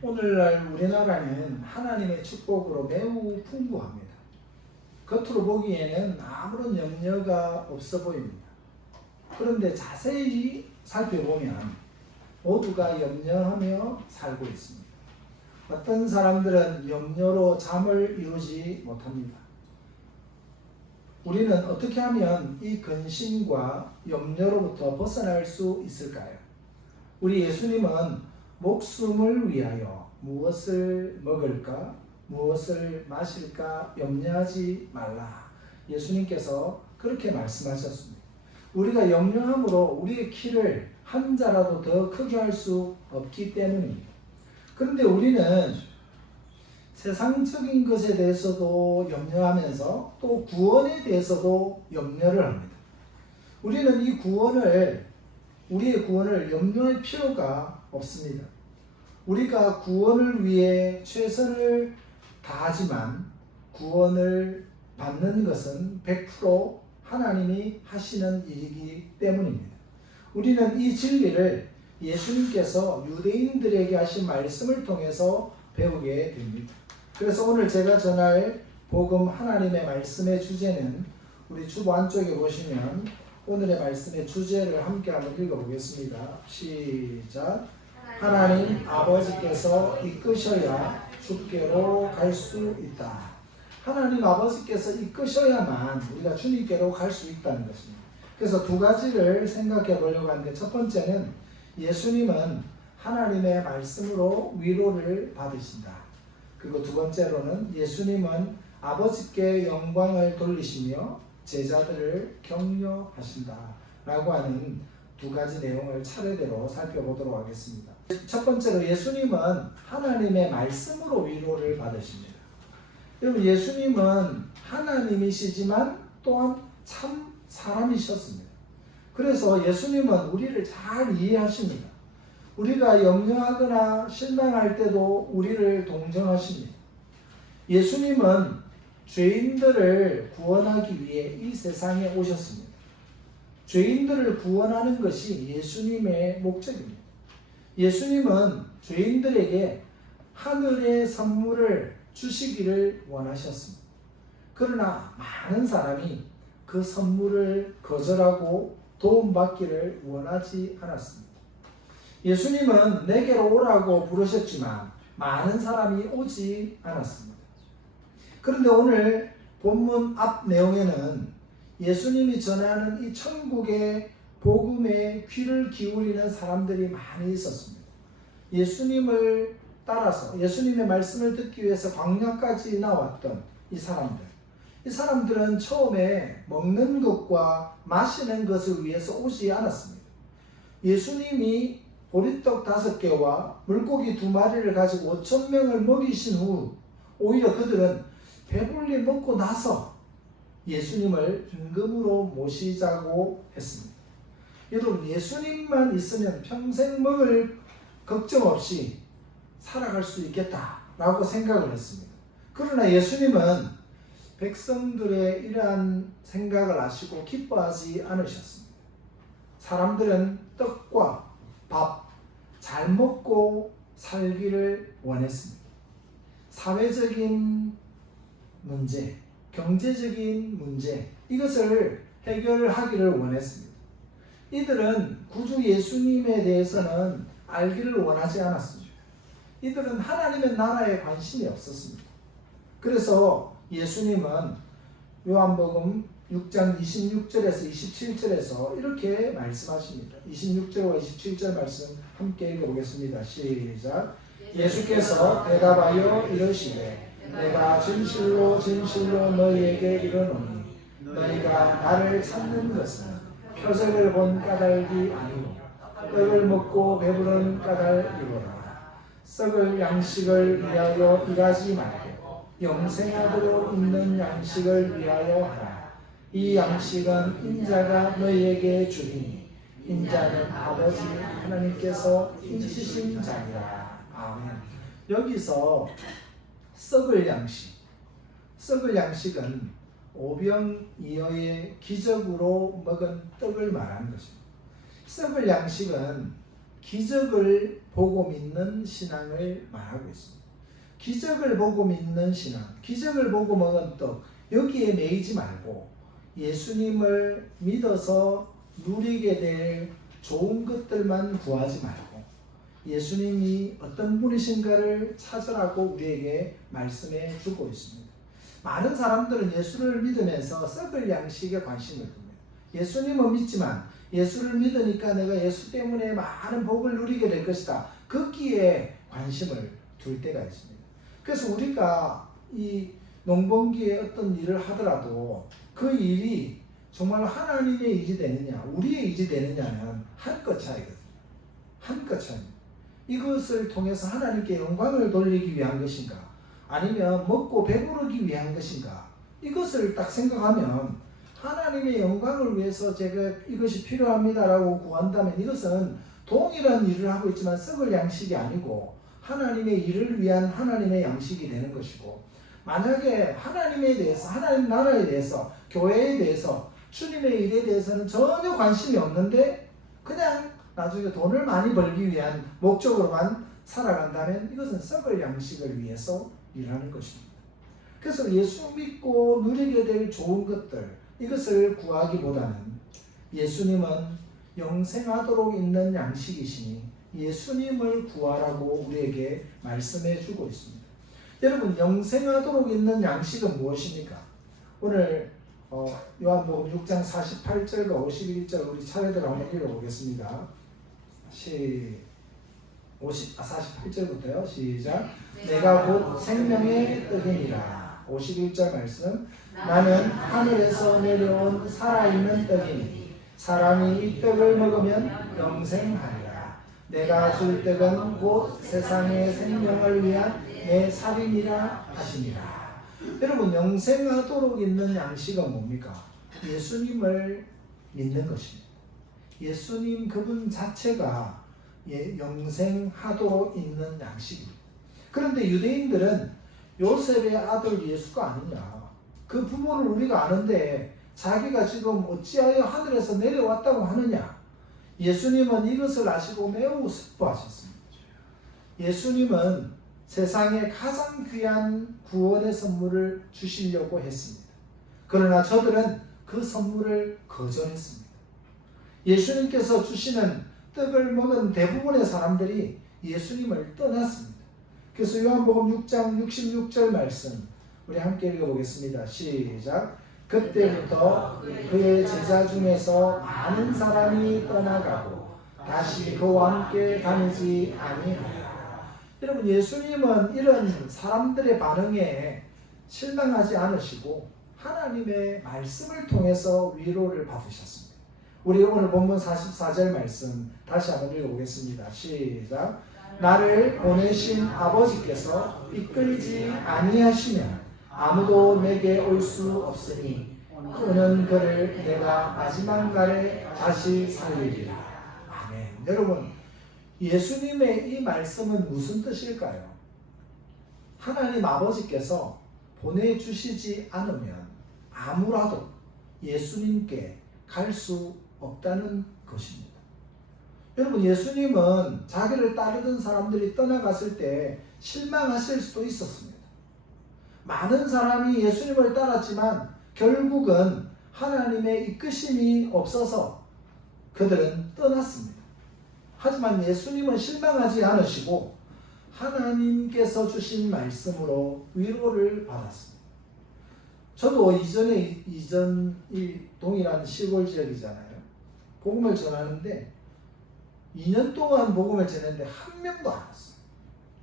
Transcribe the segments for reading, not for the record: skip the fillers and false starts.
오늘날 우리나라는 하나님의 축복으로 매우 풍부합니다. 겉으로 보기에는 아무런 염려가 없어 보입니다. 그런데 자세히 살펴보면 모두가 염려하며 살고 있습니다. 어떤 사람들은 염려로 잠을 이루지 못합니다. 우리는 어떻게 하면 이 근심과 염려로부터 벗어날 수 있을까요? 우리 예수님은 목숨을 위하여 무엇을 먹을까, 무엇을 마실까 염려하지 말라. 예수님께서 그렇게 말씀하셨습니다. 우리가 염려함으로 우리의 키를 한 자라도 더 크게 할 수 없기 때문입니다. 그런데 우리는 세상적인 것에 대해서도 염려하면서 또 구원에 대해서도 염려를 합니다. 우리는 이 구원을, 우리의 구원을 염려할 필요가 없습니다. 우리가 구원을 위해 최선을 다하지만 구원을 받는 것은 100% 하나님이 하시는 일이기 때문입니다. 우리는 이 진리를 예수님께서 유대인들에게 하신 말씀을 통해서 배우게 됩니다. 그래서 오늘 제가 전할 복음 하나님의 말씀의 주제는 우리 주보 안쪽에 보시면 오늘의 말씀의 주제를 함께 한번 읽어보겠습니다. 시작. 하나님 아버지께서 이끄셔야 주께로 갈 수 있다. 하나님 아버지께서 이끄셔야만 우리가 주님께로 갈 수 있다는 것입니다. 그래서 두 가지를 생각해 보려고 하는데, 첫 번째는 예수님은 하나님의 말씀으로 위로를 받으신다. 그리고 두 번째로는 예수님은 아버지께 영광을 돌리시며 제자들을 격려하신다 라고 하는 두 가지 내용을 차례대로 살펴보도록 하겠습니다. 첫 번째로 예수님은 하나님의 말씀으로 위로를 받으십니다. 여러분, 예수님은 하나님이시지만 또한 참 사람이셨습니다. 그래서 예수님은 우리를 잘 이해하십니다. 우리가 염려하거나 실망할 때도 우리를 동정하십니다. 예수님은 죄인들을 구원하기 위해 이 세상에 오셨습니다. 죄인들을 구원하는 것이 예수님의 목적입니다. 예수님은 죄인들에게 하늘의 선물을 주시기를 원하셨습니다. 그러나 많은 사람이 그 선물을 거절하고 도움받기를 원하지 않았습니다. 예수님은 내게로 오라고 부르셨지만 많은 사람이 오지 않았습니다. 그런데 오늘 본문 앞 내용에는 예수님이 전하는 이 천국의 복음에 귀를 기울이는 사람들이 많이 있었습니다. 예수님을 따라서 예수님의 말씀을 듣기 위해서 광야까지 나왔던 이 사람들은 처음에 먹는 것과 마시는 것을 위해서 오지 않았습니다. 예수님이 보리떡 5개와 물고기 2마리를 가지고 5,000명을 먹이신 후 오히려 그들은 배불리 먹고 나서 예수님을 임금으로 모시자고 했습니다. 여러분, 예수님만 있으면 평생 먹을 걱정 없이 살아갈 수 있겠다라고 생각을 했습니다. 그러나 예수님은 백성들의 이러한 생각을 아시고 기뻐하지 않으셨습니다. 사람들은 떡과 밥 잘 먹고 살기를 원했습니다. 사회적인 문제, 경제적인 문제, 이것을 해결하기를 원했습니다. 이들은 구주 예수님에 대해서는 알기를 원하지 않았습니다. 이들은 하나님의 나라에 관심이 없었습니다. 그래서 예수님은 요한복음 6장 26절에서 27절에서 이렇게 말씀하십니다. 26절과 27절 말씀 함께 읽어보겠습니다. 시작. 예수께서 대답하여 이르시되 내가 진실로 진실로 너희에게 이르노니 너희가 나를 찾는 것은 표적을 본 까닭이 아니고 떡을 먹고 배부른 까닭이로라. 썩을 양식을 위하여 일하지 말고 영생하도록 있는 양식을 위하여 하라. 이 양식은 인자가 너희에게 주리니 인자는 아버지 하나님께서 인치신 자니라. 아멘. 여기서 썩을 양식은 오병이어의 기적으로 먹은 떡을 말하는 것입니다. 썩을 양식은 기적을 보고 믿는 신앙을 말하고 있습니다. 기적을 보고 믿는 신앙, 기적을 보고 먹은 떡, 여기에 매이지 말고 예수님을 믿어서 누리게 될 좋은 것들만 구하지 말고 예수님이 어떤 분이신가를 찾으라고 우리에게 말씀해 주고 있습니다. 많은 사람들은 예수를 믿으면서 썩을 양식에 관심을 둡니다. 예수님은 믿지만 예수를 믿으니까 내가 예수 때문에 많은 복을 누리게 될 것이다. 거기에 관심을 둘 때가 있습니다. 그래서 우리가 이 농번기에 어떤 일을 하더라도 그 일이 정말 하나님의 일이 되느냐 우리의 일이 되느냐는 한끗 차이거든요. 한끗 차이입니다. 이것을 통해서 하나님께 영광을 돌리기 위한 것인가 아니면 먹고 배부르기 위한 것인가 이것을 딱 생각하면 하나님의 영광을 위해서 제가 이것이 필요합니다라고 구한다면 이것은 동일한 일을 하고 있지만 썩을 양식이 아니고 하나님의 일을 위한 하나님의 양식이 되는 것이고 만약에 하나님에 대해서 하나님 나라에 대해서 교회에 대해서 주님의 일에 대해서는 전혀 관심이 없는데 그냥 나중에 돈을 많이 벌기 위한 목적으로만 살아간다면 이것은 썩을 양식을 위해서 일하는 것입니다. 그래서 예수 믿고 누리게 될 좋은 것들 이것을 구하기보다는 예수님은 영생하도록 있는 양식이시니 예수님을 구하라고 우리에게 말씀해 주고 있습니다. 여러분 영생하도록 있는 양식은 무엇입니까? 오늘 요한복음 6장 48절과 51절 우리 차례대로 한번 읽어보겠습니다. 48절부터요. 시작. 내가 곧 생명의 떡이니라. 51절 말씀. 나는 하늘에서 내려온 살아있는 떡이니 사람이 이 떡을 먹으면 영생하리라. 내가 줄 떡은 곧 세상의 생명을 위한 내 살이니라 하시니라. 여러분 영생하도록 있는 양식은 뭡니까? 예수님을 믿는 것입니다. 예수님 그분 자체가 영생하도록 있는 양식입니다. 그런데 유대인들은 요셉의 아들 예수가 아니냐 그 부모를 우리가 아는데 자기가 지금 어찌하여 하늘에서 내려왔다고 하느냐 예수님은 이것을 아시고 매우 슬퍼하셨습니다. 예수님은 세상에 가장 귀한 구원의 선물을 주시려고 했습니다. 그러나 저들은 그 선물을 거절했습니다. 예수님께서 주시는 떡을 먹은 대부분의 사람들이 예수님을 떠났습니다. 그래서 요한복음 6장 66절 말씀 우리 함께 읽어보겠습니다. 시작. 그때부터 그의 제자 중에서 많은 사람이 떠나가고 다시 그와 함께 다니지 아니하였다. 여러분 예수님은 이런 사람들의 반응에 실망하지 않으시고 하나님의 말씀을 통해서 위로를 받으셨습니다. 우리 오늘 본문 44절 말씀 다시 한번 읽어보겠습니다. 시작. 나를 보내신 아버지께서 이끌지 아니하시면 아무도 내게 올 수 없으니 그는 그를 내가 마지막 날에 다시 살리리라. 아멘. 여러분 예수님의 이 말씀은 무슨 뜻일까요? 하나님 아버지께서 보내주시지 않으면 아무라도 예수님께 갈 수 없다는 것입니다. 여러분 예수님은 자기를 따르던 사람들이 떠나갔을 때 실망하실 수도 있었습니다. 많은 사람이 예수님을 따랐지만 결국은 하나님의 이끄심이 없어서 그들은 떠났습니다. 하지만 예수님은 실망하지 않으시고 하나님께서 주신 말씀으로 위로를 받았습니다. 저도 이전이 동일한 시골 지역이잖아요. 복음을 전하는데 2년 동안 복음을 전했는데 한 명도 안 왔어요.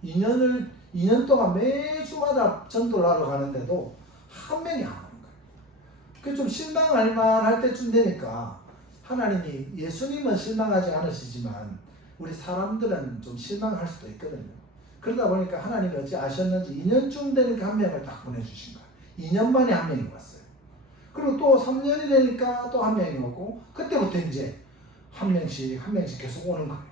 2년 동안 매주마다 전도를 하러 가는데도 한 명이 안 오는 거예요. 그게 좀 실망할 만할 때쯤 되니까 하나님이 예수님은 실망하지 않으시지만 우리 사람들은 좀 실망할 수도 있거든요. 그러다 보니까 하나님이 어찌 아셨는지 2년쯤 되니까 한 명을 딱 보내주신 거예요. 2년 만에 한 명이 왔어요. 그리고 또 3년이 되니까 또 한 명이 오고 그때부터 이제 한 명씩 계속 오는 거예요.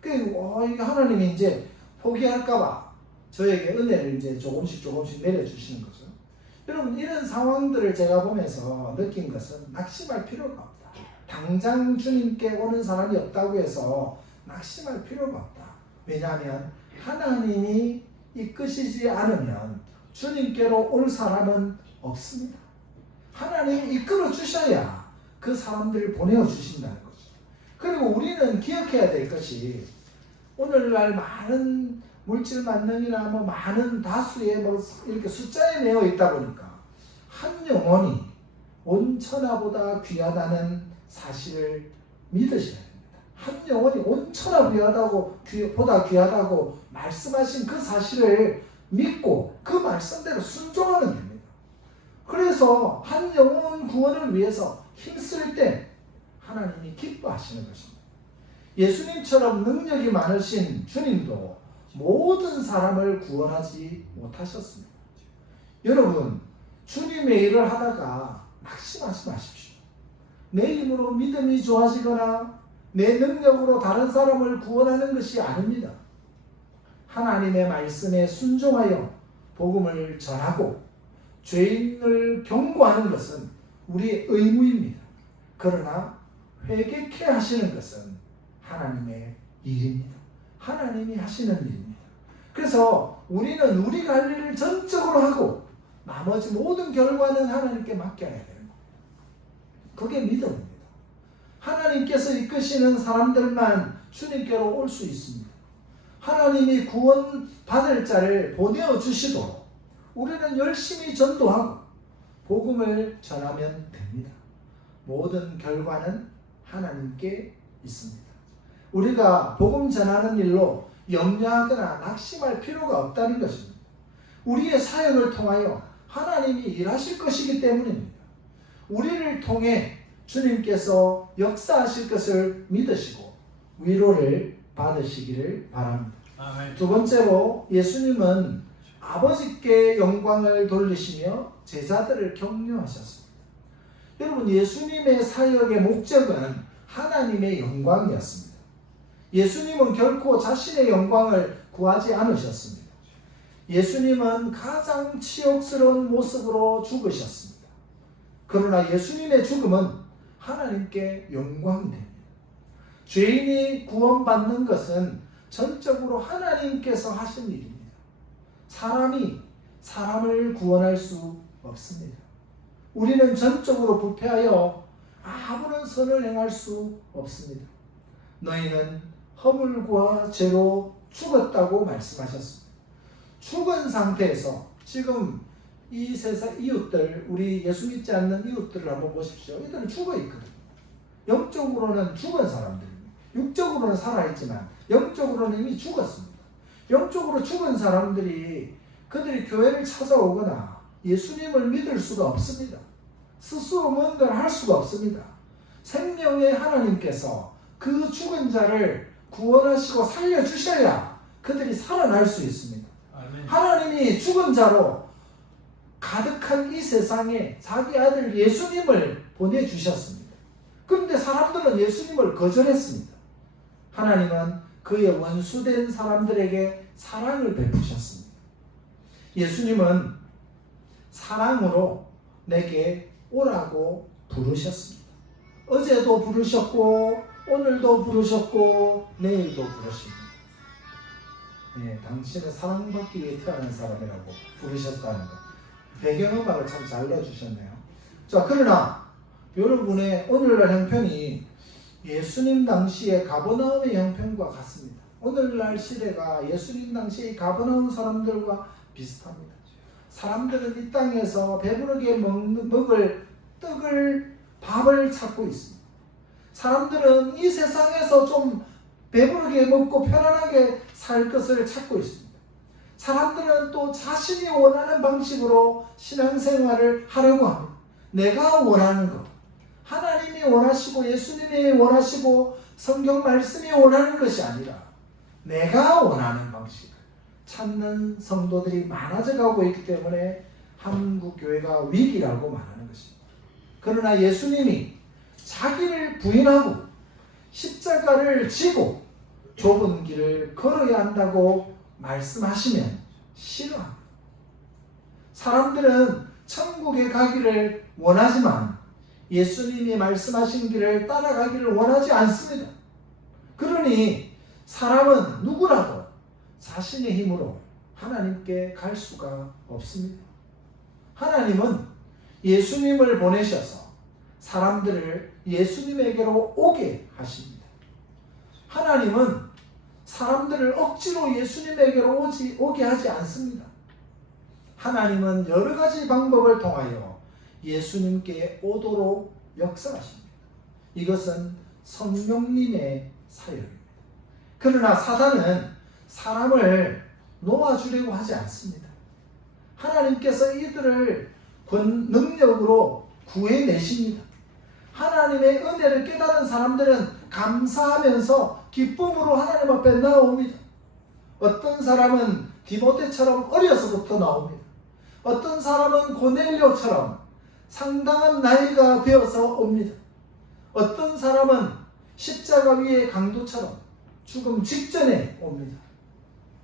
그러니까 이게 하나님이 이제 포기할까봐 저에게 은혜를 이제 조금씩 내려주시는 거죠. 여러분 이런 상황들을 제가 보면서 느낀 것은 낙심할 필요가 없다. 당장 주님께 오는 사람이 없다고 해서 낙심할 필요가 없다. 왜냐하면 하나님이 이끄시지 않으면 주님께로 올 사람은 없습니다. 하나님이 이끌어 주셔야 그 사람들을 보내어 주신다는 거죠. 그리고 우리는 기억해야 될 것이 오늘날 많은 물질 만능이나 많은 다수의 이렇게 숫자에 매여 있다 보니까 한 영혼이 온 천하보다 귀하다는 사실을 믿으셔야 됩니다. 한 영혼이 온 천하 보다 귀하다고 말씀하신 그 사실을 믿고 그 말씀대로 순종하는 겁니다. 그래서 한 영혼 구원을 위해서 힘쓸 때 하나님이 기뻐하시는 것입니다. 예수님처럼 능력이 많으신 주님도 모든 사람을 구원하지 못하셨습니다. 여러분, 주님의 일을 하다가 낙심하지 마십시오. 내 힘으로 믿음이 좋아지거나 내 능력으로 다른 사람을 구원하는 것이 아닙니다. 하나님의 말씀에 순종하여 복음을 전하고 죄인을 경고하는 것은 우리의 의무입니다. 그러나 회개케 하시는 것은 하나님의 일입니다. 하나님이 하시는 일입니다. 그래서 우리는 우리가 할 일을 전적으로 하고 나머지 모든 결과는 하나님께 맡겨야 되는 겁니다. 그게 믿음입니다. 하나님께서 이끄시는 사람들만 주님께로 올 수 있습니다. 하나님이 구원 받을 자를 보내어 주시도록 우리는 열심히 전도하고 복음을 전하면 됩니다. 모든 결과는 하나님께 있습니다. 우리가 복음 전하는 일로 염려하거나 낙심할 필요가 없다는 것입니다. 우리의 사역을 통하여 하나님이 일하실 것이기 때문입니다. 우리를 통해 주님께서 역사하실 것을 믿으시고 위로를 받으시기를 바랍니다. 아멘. 두 번째로 예수님은 아버지께 영광을 돌리시며 제자들을 격려하셨습니다. 여러분, 예수님의 사역의 목적은 하나님의 영광이었습니다. 예수님은 결코 자신의 영광을 구하지 않으셨습니다. 예수님은 가장 치욕스러운 모습으로 죽으셨습니다. 그러나 예수님의 죽음은 하나님께 영광이 됩니다. 죄인이 구원받는 것은 전적으로 하나님께서 하신 일입니다. 사람이 사람을 구원할 수 없습니다. 우리는 전적으로 부패하여 아무런 선을 행할 수 없습니다. 너희는 허물과 죄로 죽었다고 말씀하셨습니다. 죽은 상태에서 지금 이 세상 이웃들, 우리 예수 믿지 않는 이웃들을 한번 보십시오. 이들은 죽어 있거든요. 영적으로는 죽은 사람들입니다. 육적으로는 살아있지만 영적으로는 이미 죽었습니다. 영적으로 죽은 사람들이 그들이 교회를 찾아오거나 예수님을 믿을 수가 없습니다. 스스로 뭔가를 할 수가 없습니다. 생명의 하나님께서 그 죽은 자를 구원하시고 살려주셔야 그들이 살아날 수 있습니다. 아멘. 하나님이 죽은 자로 가득한 이 세상에 자기 아들 예수님을 보내주셨습니다. 그런데 사람들은 예수님을 거절했습니다. 하나님은 그의 원수된 사람들에게 사랑을 베푸셨습니다. 예수님은 사랑으로 내게 오라고 부르셨습니다. 어제도 부르셨고 오늘도 부르셨고 내일도 부르십니다. 예, 당신은 사랑받기 위해 태어난 사람이라고 부르셨다는 것. 배경음악을 참 잘 넣어주셨네요. 자, 그러나 여러분의 오늘날 형편이 예수님 당시의 가버나움의 형편과 같습니다. 오늘날 시대가 예수님 당시의 가버나움 사람들과 비슷합니다. 사람들은 이 땅에서 배부르게 먹을 밥을 찾고 있습니다. 사람들은 이 세상에서 좀 배부르게 먹고 편안하게 살 것을 찾고 있습니다. 사람들은 또 자신이 원하는 방식으로 신앙생활을 하려고 합니다. 내가 원하는 것, 하나님이 원하시고 예수님이 원하시고 성경 말씀이 원하는 것이 아니라 내가 원하는 방식을 찾는 성도들이 많아져 가고 있기 때문에 한국 교회가 위기라고 말하는 것입니다. 그러나 예수님이 자기를 부인하고 십자가를 지고 좁은 길을 걸어야 한다고 말씀하시면 싫어합니다. 사람들은 천국에 가기를 원하지만 예수님이 말씀하신 길을 따라가기를 원하지 않습니다. 그러니 사람은 누구라도 자신의 힘으로 하나님께 갈 수가 없습니다. 하나님은 예수님을 보내셔서 사람들을 예수님에게로 오게 하십니다. 하나님은 사람들을 억지로 예수님에게로 오게 하지 않습니다. 하나님은 여러 가지 방법을 통하여 예수님께 오도록 역사하십니다. 이것은 성령님의 사역입니다. 그러나 사단은 사람을 놓아주려고 하지 않습니다. 하나님께서 이들을 능력으로 구해내십니다. 하나님의 은혜를 깨달은 사람들은 감사하면서 기쁨으로 하나님 앞에 나옵니다. 어떤 사람은 디모데처럼 어려서부터 나옵니다. 어떤 사람은 고넬료처럼 상당한 나이가 되어서 옵니다. 어떤 사람은 십자가 위의 강도처럼 죽음 직전에 옵니다.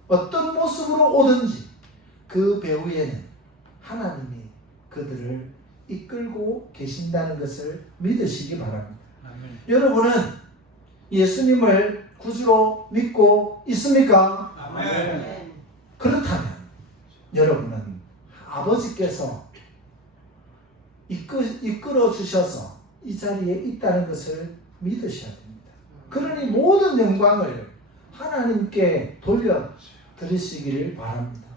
어떤 모습으로 오든지 그 배후에는 하나님이 그들을 이끌고 계신다는 것을 믿으시기 바랍니다. 아멘. 여러분은 예수님을 구주로 믿고 있습니까? 아멘. 그렇다면 여러분은 아버지께서 이끌어 주셔서 이 자리에 있다는 것을 믿으셔야 됩니다. 그러니 모든 영광을 하나님께 돌려드리시기를 바랍니다.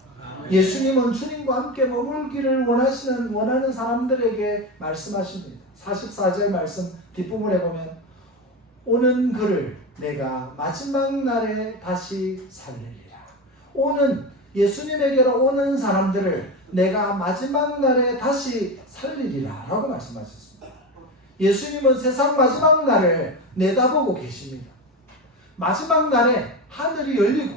예수님은 주님과 함께 머물기를 원하는 사람들에게 말씀하십니다. 44절 말씀 뒷부분에 보면 오는 그를 내가 마지막 날에 다시 살리리라. 예수님에게로 오는 사람들을 내가 마지막 날에 다시 살리리라 라고 말씀하셨습니다. 예수님은 세상 마지막 날을 내다보고 계십니다. 마지막 날에 하늘이 열리고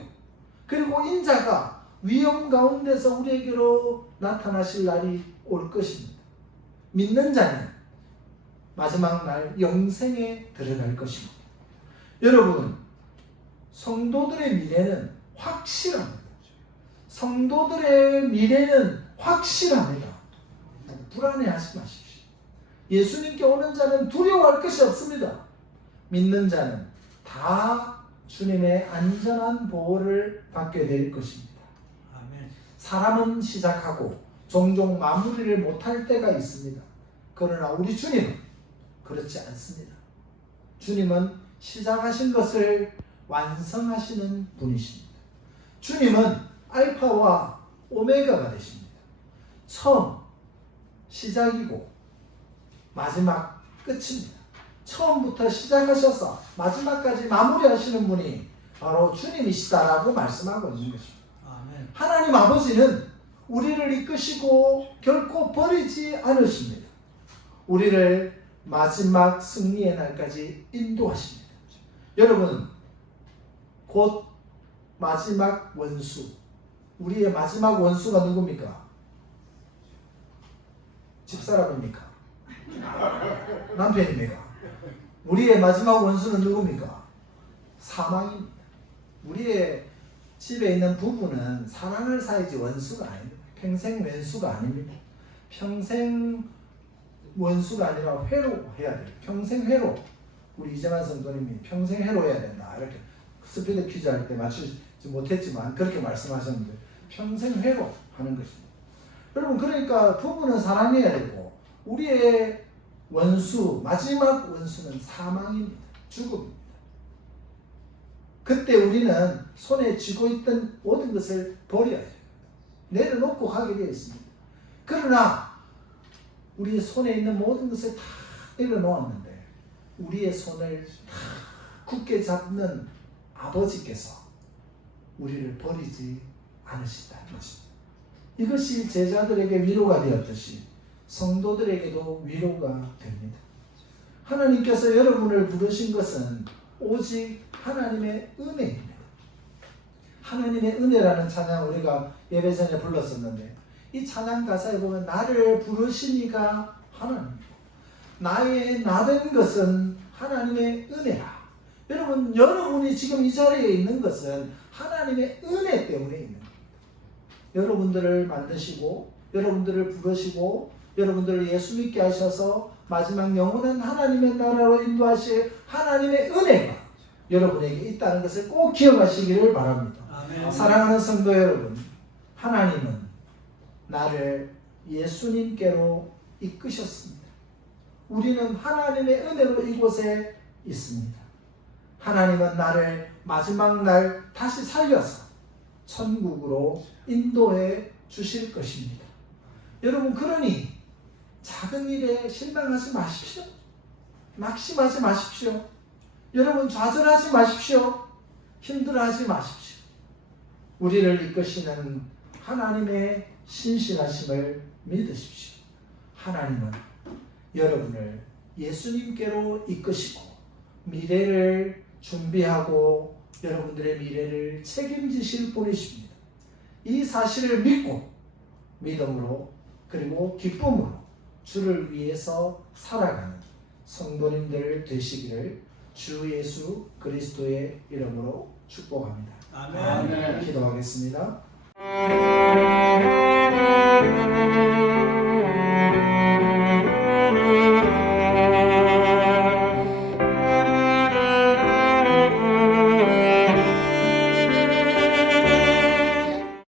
그리고 인자가 위험 가운데서 우리에게로 나타나실 날이 올 것입니다. 믿는 자는 마지막 날 영생에 들어갈 것입니다. 여러분, 성도들의 미래는 확실합니다. 성도들의 미래는 확실합니다. 불안해하지 마십시오. 예수님께 오는 자는 두려워할 것이 없습니다. 믿는 자는 다 주님의 안전한 보호를 받게 될 것입니다. 아멘. 사람은 시작하고 종종 마무리를 못할 때가 있습니다. 그러나 우리 주님은 그렇지 않습니다. 주님은 시작하신 것을 완성하시는 분이십니다. 주님은 알파와 오메가가 되십니다. 처음 시작이고 마지막 끝입니다. 처음부터 시작하셔서 마지막까지 마무리하시는 분이 바로 주님이시다라고 말씀하고 있는 것입니다. 아멘. 하나님 아버지는 우리를 이끄시고 결코 버리지 않으십니다. 우리를 마지막 승리의 날까지 인도하십니다. 여러분, 곧 마지막 원수, 우리의 마지막 원수가 누굽니까? 집사람입니까? 남편입니까? 우리의 마지막 원수는 누굽니까? 사망입니다. 우리의 집에 있는 부부는 사랑을 사이지 원수가 아닙니다. 평생 왼수가 아닙니다. 평생 원수가 아니라 회로해야 돼요. 평생 회로. 우리 이재만 성도님이 평생 회로해야 된다. 이렇게 스피드 퀴즈 할 때 맞추지 못했지만 그렇게 말씀하셨는데 평생 회로 하는 것입니다. 여러분, 그러니까 부부는 사랑해야 되고 우리의 원수, 마지막 원수는 사망입니다. 죽음입니다. 그때 우리는 손에 쥐고 있던 모든 것을 버려야 해요. 내려놓고 가게 되어 있습니다. 그러나 우리의 손에 있는 모든 것을 다 내려놓았는데 우리의 손을 다 굳게 잡는 아버지께서 우리를 버리지 않으신다는 것입니다. 이것이 제자들에게 위로가 되었듯이 성도들에게도 위로가 됩니다. 하나님께서 여러분을 부르신 것은 오직 하나님의 은혜입니다. 하나님의 은혜라는 찬양 우리가 예배 전에 불렀었는데 이 찬양 가사에 보면 나를 부르시니가 하나님입니다. 나의 나된 것은 하나님의 은혜라. 여러분, 여러분이 지금 이 자리에 있는 것은 하나님의 은혜 때문에 있는 겁니다. 여러분들을 만드시고 여러분들을 부르시고 여러분들을 예수 믿게 하셔서 마지막 영원한 하나님의 나라로 인도하실 하나님의 은혜가 여러분에게 있다는 것을 꼭 기억하시기를 바랍니다. 아멘. 사랑하는 성도 여러분, 하나님은 나를 예수님께로 이끄셨습니다. 우리는 하나님의 은혜로 이곳에 있습니다. 하나님은 나를 마지막 날 다시 살려서 천국으로 인도해 주실 것입니다. 여러분, 그러니 작은 일에 실망하지 마십시오. 낙심하지 마십시오. 여러분, 좌절하지 마십시오. 힘들어하지 마십시오. 우리를 이끄시는 하나님의 신실하심을 믿으십시오. 하나님은 여러분을 예수님께로 이끄시고 미래를 준비하고 여러분들의 미래를 책임지실 분이십니다. 이 사실을 믿고 믿음으로 그리고 기쁨으로 주를 위해서 살아가는 성도님들 되시기를 주 예수 그리스도의 이름으로 축복합니다. 아멘. 기도하겠습니다.